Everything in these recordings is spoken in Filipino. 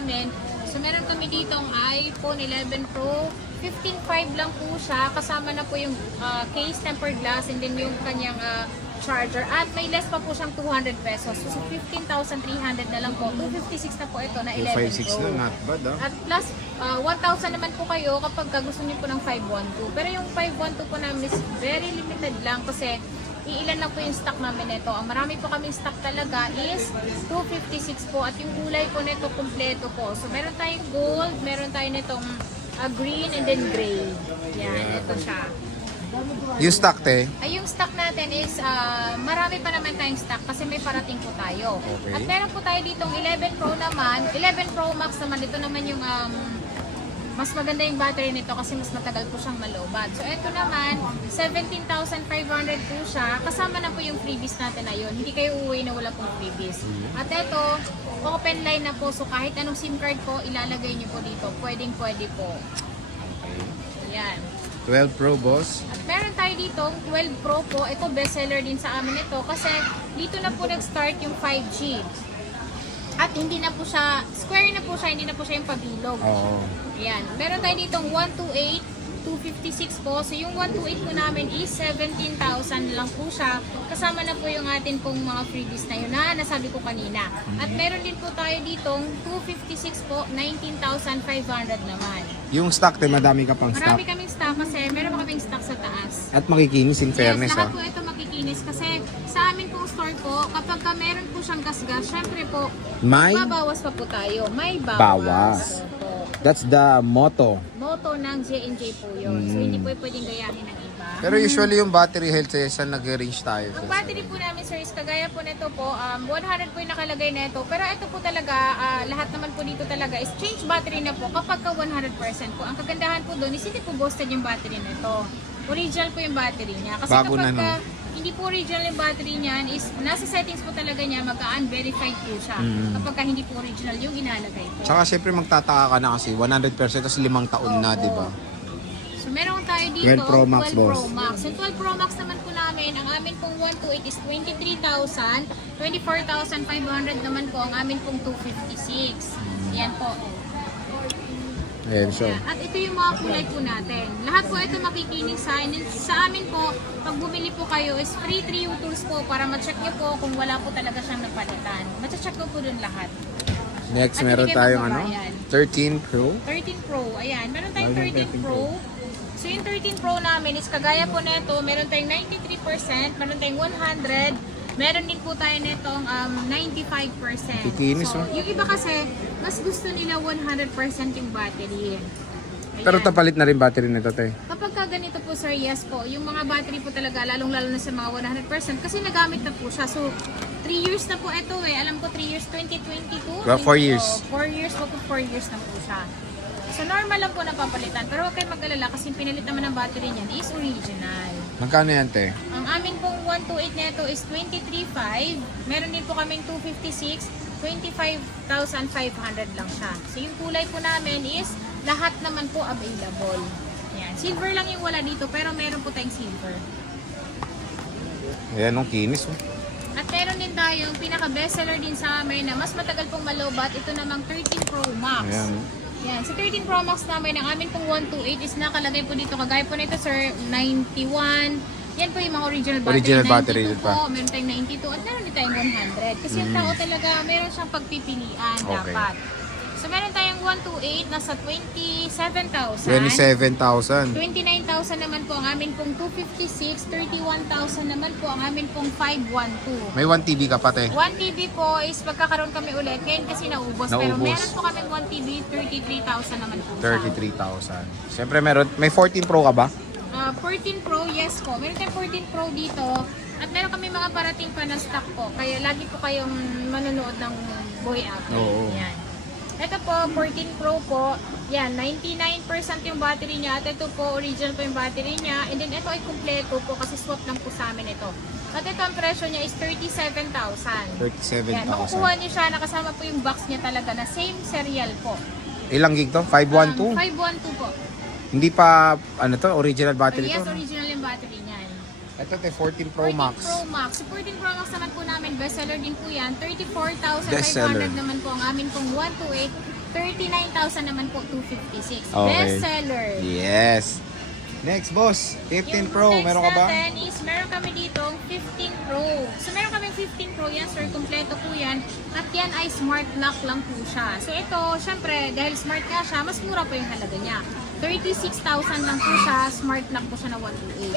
namin. So meron kami ditong iPhone 11 Pro. 15.5 lang po siya. Kasama na po yung case, tempered glass, and then yung kanyang charger. At may less pa po siyang 200 pesos. So 15,300 na lang po. 256 na po ito na 11 256 Pro. na, not bad At plus, 1,000 naman po kayo kapag gusto niyo po ng 512. Pero yung 512 po namin is very limited lang kasi iilan lang po yung stock namin nito. Ang marami po kaming stock talaga is 256 po at yung kulay po nito kompleto po. So meron tayong gold, meron tayong nitong green and then gray. Yan, ito siya. Yung stock, te? Ay, yung stock natin is marami pa naman tayong stock kasi may parating po tayo. Okay. At meron po tayo ditong 11 Pro naman. 11 Pro Max naman. Ito naman yung mas maganda yung battery nito kasi mas matagal po siyang malobat. So, ito naman, 17,500 po siya. Kasama na po yung freebies natin na yun. Hindi kayo uuwi na wala pong freebies. At ito, open line na po. So, kahit anong SIM card po, ilalagay nyo po dito. Pwedeng-pwede po. Ayan. 12 Pro, boss. At meron tayo ditong 12 Pro po. Ito, bestseller din sa amin ito kasi dito na po nag-start yung 5G. At hindi na po siya, square na po siya, hindi na po siya yung pabilog. Oo. Ayan. Meron tayo ditong 128, 256 po. So yung 128 po namin is 17,000 lang po siya. Kasama na po yung atin pong mga freebies na yun na nasabi ko kanina. At meron din po tayo ditong 256 po, 19,500 naman. Yung stock, te, madami ka pang stock. Marami kaming stock kasi meron pa kaming stock sa taas. At makikinis, in fairness, Yes, lahat po ito makikinis kasi sa amin pong store po, kapag ka meron po siyang gas-gas, syempre po, May babawas pa po tayo. May bawas. bawas. Opo. That's the motto. Moto ng J&J po yun. So hindi po pwedeng gayahin ng iba. Pero usually yung battery health, saan nag-range tayo? Ang battery po namin, sir, is kagaya po nito po, 100 po yung nakalagay nito. Pero ito po talaga, lahat naman po dito talaga is change battery na po kapag ka 100% po. Ang kagandahan po doon is hindi po boosted yung battery nito. Original po yung battery niya. Kasi Bago kapag na, no? hindi po original yung battery niyan is nasa settings po talaga niya magka-unverified po siya. Kapag ka hindi po original yung inalagay po. Tsaka syempre magtataka ka na kasi 100% kasi 5 taon na, Opo. di ba? So meron tayo dito 12 Pro Max, 12 Pro boss. Max. Yung 12 Pro Max naman po namin, ang amin pong 128 is 23,000, 24,500 naman po ang amin pong 256. Yan po. Ayan, so. Yan. At ito yung mga kulay po natin. Lahat po ito makikinig sa amin po. Pag bumili po kayo is free 3U tools po para ma-check nyo po kung wala po talaga siyang napalitan. Ma-check ko po dun lahat. Next, At meron hindi kayo tayong magbabayad. 13 Pro. 13 Pro, ayan. Meron tayong Meron 13 Pro. So yung 13 Pro namin is kagaya po nito, meron tayong 93%, meron tayong 100, meron din po tayo nitong 95%. Kikinis, So oh. yung iba kasi, mas gusto nila 100% yung battery. Ayan. Pero tapalit na rin battery nito, te. Kapag ka ganito po, sir, yes po, yung mga battery po talaga, lalong-lalo na sa mga 100% kasi nagamit na po siya. So 3 years na po ito eh. Alam ko 3 years, 2022. Well, 4 years. 4 years po 4 years na po siya. So normal lang po na papalitan. Pero huwag kayong mag-alala kasi yung pinalit naman ng battery niyan is original. Magkano yan, te? Ang amin pong 128 nito is 23,500. Meron din po kaming 256, 25,500 lang siya. So yung kulay po namin is lahat naman po available. Yan. Silver lang yung wala dito pero meron po tayong silver. Ayan, ang kinis, oh. At meron din tayong pinaka-bestseller din sa amin na mas matagal pong malobat. Ito namang 13 Pro Max. Ayan. Yan. Sa 13 Pro Max namin, ang amin pong 128 is nakalagay po dito. Kagaya po nito, sir, 91. Yan po yung mga original battery. Original 92 battery din pa. po, meron tayong 92 at meron din tayong 100. Kasi yung tao talaga, meron siyang pagpipilian Okay. dapat. So meron tayong 128 nasa 27,000. 27,000. 29,000 naman po ang amin pong 256, 31,000 naman po ang amin pong 512. May 1 TV ka pa, te. 1 TV po is magkakaroon kami ulit. Ngayon kasi naubos. Pero Naubos. meron po kami 1 TV, 33,000 naman po siya. 33,000. Siyempre may 14 Pro ka ba? 14 Pro, yes po. Meron tayong 14 Pro dito. At meron kami mga parating pa na stock po. Kaya lagi po kayong manonood ng Boy Apple. Oo. Yan. Ito po, 14 Pro po. Yan, 99% yung battery niya. At ito po, original po yung battery niya. And then ito ay kumpleto po kasi swap lang po sa amin ito. At ito ang presyo niya is 37,000. 37,000. Yan, makukuha niyo siya. Nakasama po yung box niya talaga na same serial po. Ilang gig to? 512? 512 po. Hindi pa, ano to, original battery Yes, to? No? original yung battery niyan. Ito 14 Pro 14 Max. Pro Max. Si 14 Pro Max naman po namin, bestseller din po yan. Bestseller. 34,500 naman po ang amin pong 128. 39,000 naman po 256. Okay. Bestseller. Yes. Next, boss. 15 Pro. Next Meron ka ba? natin is meron kami dito 15 Pro. So meron kami 15 Pro yan, sir. Kompleto po yan. At yan ay smart lock lang po siya. So ito, syempre, dahil smart nga siya, mas mura po yung halaga niya. 36,000 lang po siya. Smart lock po siya na 128.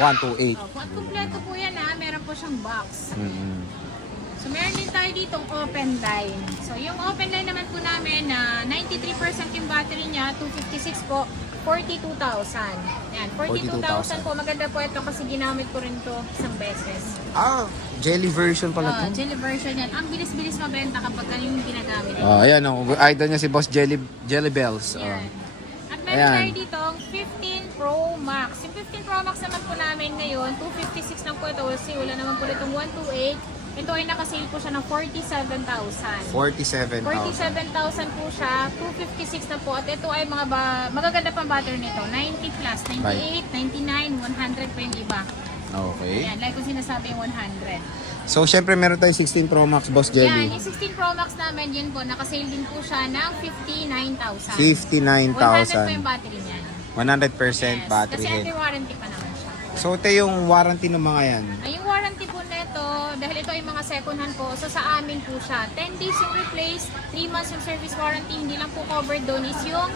128. Opo. At kompleto po yan ha. Meron po siyang box. Mm-hmm. So meron din tayo ditong open line. So yung open line naman po namin na 93% yung battery niya, 256 po, 42,000. Yan, 42,000 po. Maganda po ito kasi ginamit ko rin to isang beses. Ah, jelly version pala to. Jelly version yan. Ang bilis-bilis mabenta kapag yung ginagamit. Ayan, idol niya si Boss Jelly Bells. Yan. At meron Ayan. tayo ditong 15 Pro Max. Yung 15 Pro Max naman po namin ngayon, 256 lang po ito kasi wala naman po itong 128. Ito ay nakasale po siya ng 47,000. 47,000. 47,000 po siya, 256 na po. At ito ay mga magaganda pang battery nito. 90 plus, 98, 99, 100 pa yung iba. Okay. Ayan, like kung sinasabi yung 100. So, syempre meron tayo 16 Pro Max, Boss Yan, Jelly. yung 16 Pro Max namin, yun po, nakasale din po siya ng 59,000. 100 pa yung 59,000. battery niyan. 100% Yes, battery kasi health. under warranty pa naman siya. So, ito yung warranty ng mga yan. Ay, yung warranty po nito, dahil ito ay mga second hand po, so sa amin po siya. 10 days yung replace, 3 months yung service warranty, hindi lang po covered doon is yung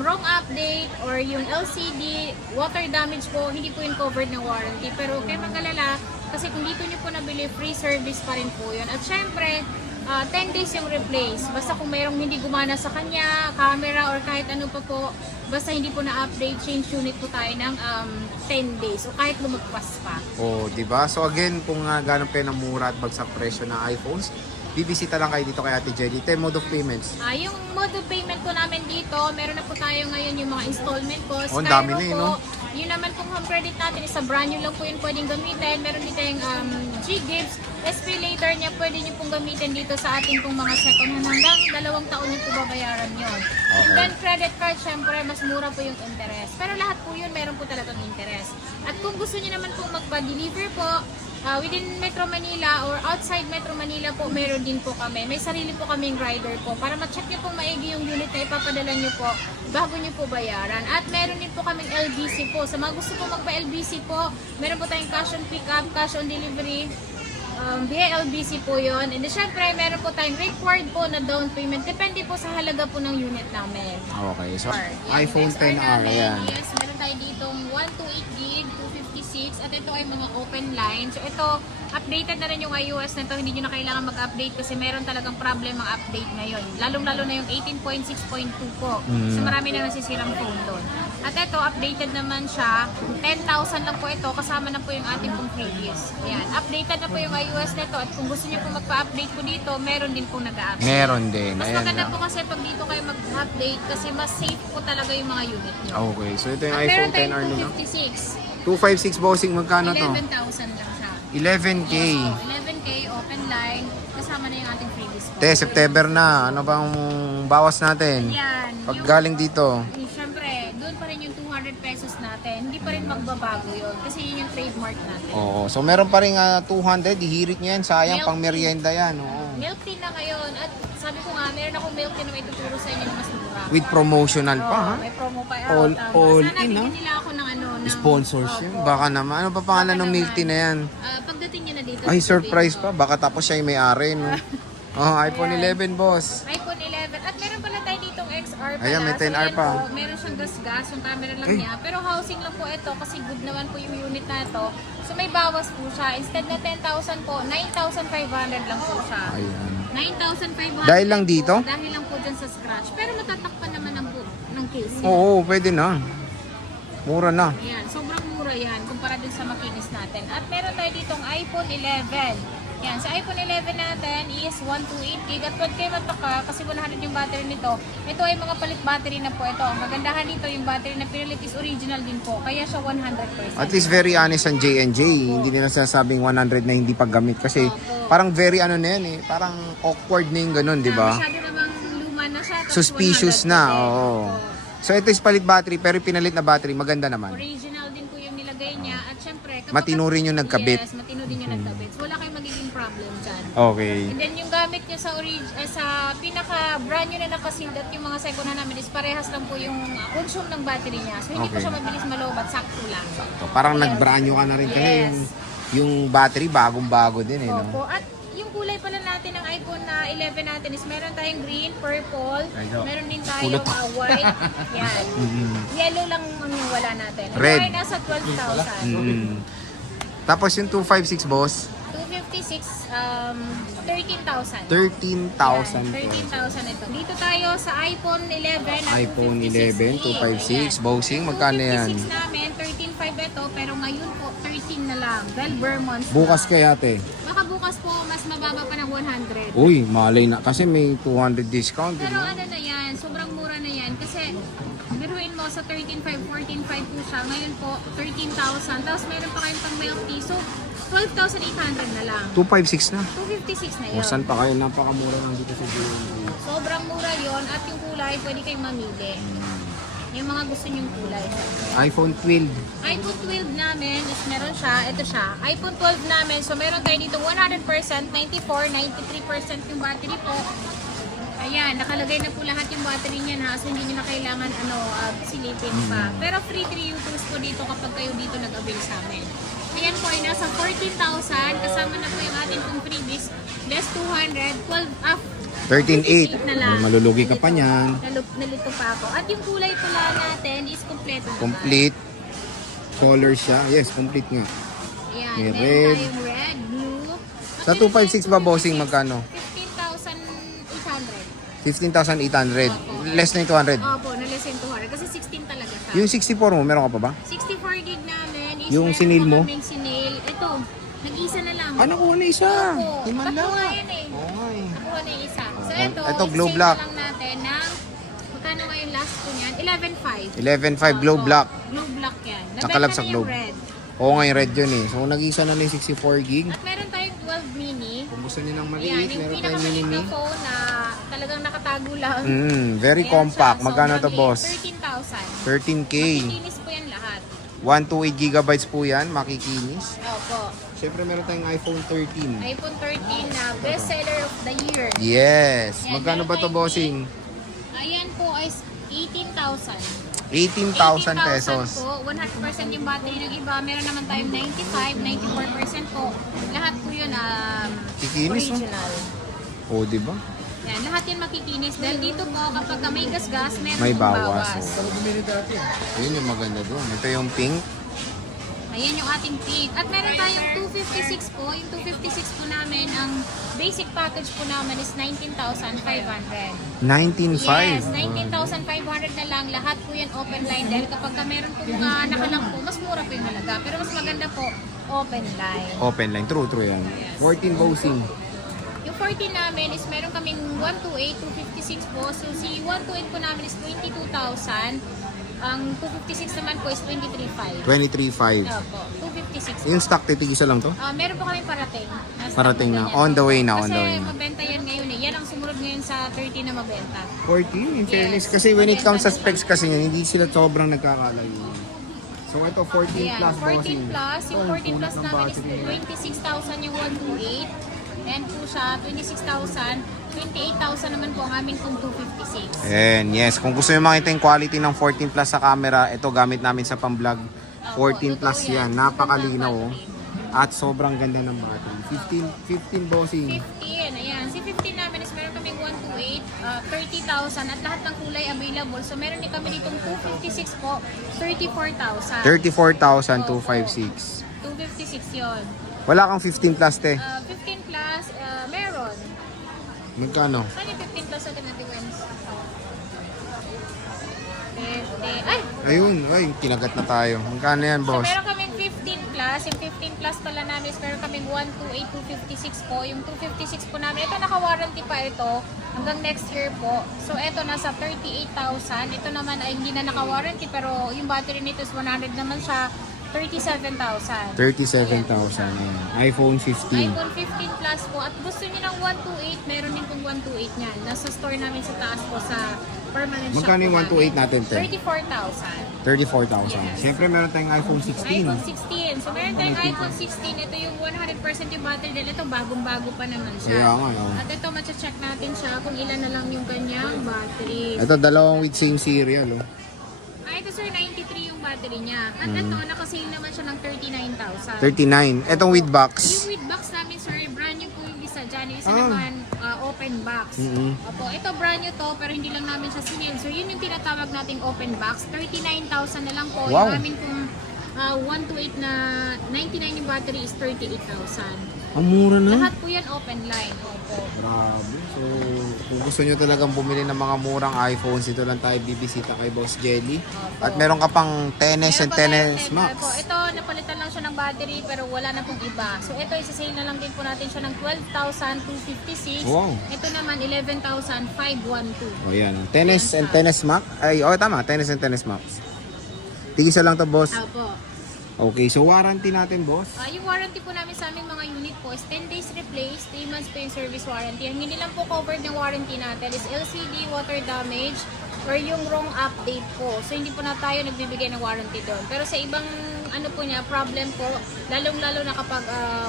wrong update or yung LCD, water damage po, hindi po yung covered ng warranty. Pero kayo mag-alala, kasi kung dito nyo po nabili, free service pa rin po yun. At syempre, 10 days yung replace. Basta kung mayroong hindi gumana sa kanya, camera or kahit ano pa po, basta hindi po na-update, change unit po tayo ng 10 days o kahit lumagpas pa. Oh, di ba? So again, kung gano'n kayo ng mura at bagsak presyo ng iPhones, bibisita lang kayo dito kay Ate Jelly. Ito yung mode of payments. Yung mode of payment po namin dito, meron na po tayo ngayon yung mga installment po. Oh, ang dami na yun, no? Yun naman pong home credit natin, isa brand new lang po yun pwedeng gamitin. Meron dito yung G-Gives. SP later niya, pwede nyo pong gamitin dito sa ating pong mga second hand. Hanggang 2 taon nyo po babayaran yun. And then credit card, syempre, mas mura po yung interest. Pero lahat po yun, meron po talagang interest. At kung gusto niyo naman pong magpa-deliver po, within Metro Manila or outside Metro Manila po, meron din po kami. May sarili po kaming rider po para ma-check nyo po maigi yung unit na ipapadala nyo po bago nyo po bayaran. At meron din po kaming LBC po. Sa mga gusto po magpa-LBC po, meron po tayong cash on pick up, cash on delivery. Via LBC po yun. And then, syempre, meron po tayong required po na down payment. Depende po sa halaga po ng unit namin. Okay, so Yan, iPhone XR 10R, namin, ayan. yes, meron tayo ditong 128 gig, 256, at ito ay mga open line. So ito, updated na rin yung iOS na ito, hindi nyo na kailangan mag-update kasi meron talagang problem ang update ngayon. Lalong-lalo na yung 18.6.2 po. So marami na nasisirang phone doon. At ito, updated naman siya. 10,000 lang po ito, kasama na po yung ating pong previous. Ayan, updated na po yung iOS nito at kung gusto niyo po magpa-update po dito, meron din po nag-update. Meron din. Mas Ayan maganda na. po kasi pag dito kayo mag-update kasi mas safe po talaga yung mga unit nyo. Okay, so ito yung At meron iPhone 10R tayong nyo. 256. 256 bossing, magkano to? 11,000 lang siya. 11K. So, 11K, open line, kasama na yung ating previous po. September na. Ano bang bawas natin? Yan. Pag galing dito. Siyempre, doon pa rin yung 200 pesos natin. Hindi pa rin magbabago yun. Kasi yun yung trademark natin. Oo. So meron pa rin 200. Hihirit niya yan. Sayang Milk pang merienda yan. Oo. Milk tea na ngayon. At sabi ko nga, meron akong milk tea na may tuturo sa inyo na mas mura. With promotional pa ha? May promo pa. All- Tama. all Sana in, bigyan ha? nila ako ng ano. Ng, Sponsors yun. Opo. Baka naman. Ano pa pangalan ng Baka milk tea na yan? Pagdating niya na dito. Ay, sasabihin surprise ko. pa. Baka tapos siya yung may-ari. No? Oh, iPhone 11 boss. iPhone 11. At meron pala tayo ditong XR pala. Ayan, may 10R yan pa. Po, meron siyang gas-gas, yung camera lang niya. Pero housing lang po ito kasi good naman po yung unit na ito. So may bawas po siya. Instead na 10,000 po, 9,500 lang po siya. Ayan. 9,500 Dahil lang dito? Po, dahil lang po dyan sa scratch. Pero matatakpan naman ng case. Oo, pwede na. Mura na. Ayan, sobrang mura yan kumpara din sa makinis natin. At meron tayo ditong iPhone 11. Yan, sa iPhone 11 natin is 128 gig at huwag kayo mataka kasi 100 yung battery nito. Ito ay mga palit battery na po ito. Ang kagandahan nito yung battery na pinalit is original din po. Kaya siya 100%. At least very honest ang J&J. Hindi nila sinasabing 100 na hindi paggamit. Kasi parang very ano na yan eh. Parang awkward na yung ganun, di ba? Masyado namang luma na siya. tapos Suspicious 100%. na, oo. So ito is palit battery pero pinalit na battery. Maganda naman. Original din po yung nilagay niya. At syempre, matino rin yung nagkabit. Yes, matino din yung nagkabit. So wala kayong magiging problem dyan. Okay. And then yung gamit nyo sa pinaka brand nyo na nakasealed at yung mga second hand namin is parehas lang po yung consume ng battery niya. So hindi po Okay. siya mabilis malobat, sakto lang. So, parang nag-branyo ka na rin kasi Yes. yung battery bagong-bago din eh, no? Opo. At yung kulay pala natin ng iPhone na 11 natin is meron tayong green, purple, Ayun. meron din tayong Kulot. white. Yan. Mm. Yellow lang ang wala natin. Ito Red. ay nasa 12,000. Mm. Tapos yung 256 boss, 256, 13,000. 13,000 Yan, 13,000 ito. Dito tayo sa iPhone 11 at iPhone 256. 11, 256, bossing, magkano yan? 256 namin, 13,500 ito, pero ngayon po 13 na lang. Dahil Vermont. Bukas kaya te. Baka bukas po mas mababa pa ng 100. Uy, malay na. Kasi may 200 discount. Pero Diba? ano na yan, sobrang mura na yan. Kasi biruin mo sa 13,500, 14,500 po siya. Ngayon po 13,000. Tapos meron pa kayong pang milk tea. So 12,800 na lang. 256 na. 256 na O, yun. saan pa kayo? Napakamura lang dito sa J&J. Sobrang mura yon at yung kulay, pwede kayong mamili. Yung mga gusto nyong kulay. iPhone 12. iPhone 12 namin is meron siya, ito siya. iPhone 12 namin, so meron tayo dito 100%, 94, 93% yung battery po. Ayan, nakalagay na po lahat yung battery niyan ha, so hindi nyo na kailangan silipin pa. Pero free 3 use po dito kapag kayo dito nag-avail sa amin. Ayan po ay nasa 14,000, kasama na po yung ating pong freebies, less 200, 13.8. na lang. Malulugi ka pa niyan. Nalito pa ako. At yung kulay pala natin is kompleto na. Complete. Color siya. Yes, complete nga. Ayan, May meron red. tayong red, blue. Sa 256 ba, bossing, magkano? 15,800. 15,800. Less na yung 200. Opo, na-less yung 200. Kasi 16 talaga siya. Yung 64 mo, meron ka pa ba? 64 gig namin is Yung meron sinil pa mo? kaming sinil. Ito, nag-isa na lang. Ah, nakuha na isa. Opo, Himala. nakuha yan eh. Oo nga eh. Nakuha na yung isa. So Ah, ito, ito, glow exchange black. na lang natin ng, magkano nga yung last ko niyan? 11,500. 11.5 glow Opo, black. Glow black yan. Nakalab Nabenta sa na glow. yung red. Oo nga yung red yun eh. So, nag-isa na lang yung 64 gig. At meron tayong 12 mini. Kung gusto niyo ng Ayan, maliit, yung meron tayong pinakamaliit mini. na phone na talagang nakatago lang. Very Ayan compact. siya, Magkano to, sobrang boss? liit. 13,000. 13K. Makikinis po yan lahat. 128 gigabytes po yan, makikinis. Opo. Siyempre meron tayong iPhone 13. iPhone 13 na best seller of the year. Yes. Yan, Magkano ba to, meron bossing? Ayan po ay 18,000. 18,000 pesos. po, 100% yung battery ng iba. Meron naman tayong 95, 94% po. Lahat po yun Kikinis, no? original. O, di ba? Yan, lahat yan makikinis. Dahil dito po, kapag may gas-gas, meron May pong bawas. Yun yung maganda doon. Ito yung pink. Ayan yung ating pink. At meron tayong 256 po. Yung 256 po namin, ang basic package po namin is 19,500. 19.5. Yes, 19,500 na lang. Lahat po yan open line. Dahil kapag ka meron po mga nakalang po, mas mura po yung halaga. Pero mas maganda po, open line. Open line. True yan. 14 bossing. Yung 14 namin is meron kaming 128, 256 po. So si 128 po namin is 22,000. Ang 256 naman po is 23,500. 23.5. Opo, 256 po. Yung stock titigisa lang to? Meron po kami parating. Parating na. Ganyan. On the way na, on Kasi the way na. mabenta yan ngayon eh. Yan ang sumunod ngayon sa 30 na mabenta. 14 in fairness. Yes. Kasi when it comes sa specs kasi yun, hindi sila sobrang nagkakalayo. So ito 14 Ayan, plus 14 bossing. plus. Yung Oh, 14 plus ng namin is battery. 26,000 yung 128. Then po siya, 26,000. 28,000 naman po ang aming kung 256. And yes, kung gusto nyo makita yung quality ng 14 plus sa camera, ito gamit namin sa pang-vlog. 14 plus totoo yan. yan. Napakalinaw. Oh. Battery. At sobrang ganda ng battery. 15 bossing. 15, ayan. Si 15 namin is meron kaming 128, 30,000 at lahat ng kulay available. So meron din kami ditong 256 po, 34,000. 34,256. 256 yun. Wala kang 15 plus te. 15 plus, meron. Magkano? Saan yung 15 plus natin natin wins? 50. Ay! Ayun, ay, kinagat na tayo. Magkano yan, So boss? meron kaming 15 plus. Yung 15 plus pala namin is meron kaming 128, 256 po. Yung 256 po namin, ito naka-warranty pa ito hanggang next year po. So ito nasa 38,000. Ito naman ay hindi na naka-warranty pero yung battery nito is 100 naman siya. 37,000. 37,000. Ayan. iPhone 15. iPhone 15 Plus po. At gusto niyo ng 128, meron din pong 128 niyan. Nasa store namin sa taas po sa permanent shop. Magkano yung po 128 natin, te? 34,000. 34,000. Yes. Siyempre meron tayong iPhone 16. iPhone 16. So meron tayong iPhone 16. Ito yung 100% yung battery din. Ito bagong-bago pa naman siya. Kaya nga, oh. At ito, check natin siya kung ilan na lang yung kanyang battery. Ito, dalawang with same serial. Oh. Ito sir, 93 yung battery niya. At ito, nakasale naman siya ng 39,000. 39. Etong with Yung box. with box namin sir, brand new po yung isa dyan. Yung isa Ah. naman, open box. Opo, ito brand new to, pero hindi lang namin siya sinil. So yun yung tinatawag nating open box. 39,000 na lang po. Wow. Yung amin kung 128 na 99 yung battery is 38,000. Ang mura na. Lahat po yan open line. Opo. Grabe. So, kung gusto nyo talagang bumili ng mga murang iPhones, ito lang tayo bibisita kay Boss Jelly. Opo. At meron ka pang 10s and Meron pa 10s tayong Max. po. Ito, napalitan lang siya ng battery pero wala na pong iba. So ito, isa-sale na lang din po natin siya ng 12,256. Wow. Ito naman, 11,512. O yan. 10s and 10s Max. Ay, tama. 10s and 10s Max. Tigisa lang to, boss. Opo. Okay, so warranty natin, boss. Yung warranty po namin sa aming mga unit po is 10 days replace, 3 months po yung service warranty. Ang hindi lang po covered ng warranty natin is LCD, water damage, or yung wrong update po. So hindi po na tayo nagbibigay ng warranty doon. Pero sa ibang ano po niya, problem po, lalong-lalo na kapag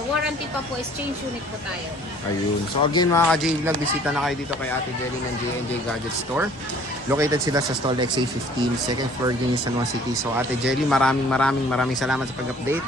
warranty pa po is change unit po tayo. Ayun. So again, mga ka-J-Vlog, bisita na kayo dito kay Ate Jelly ng J&J Gadget Store. Located sila sa stall XA15, second floor din sa San Juan City. So Ate Jelly, maraming salamat sa pag-update.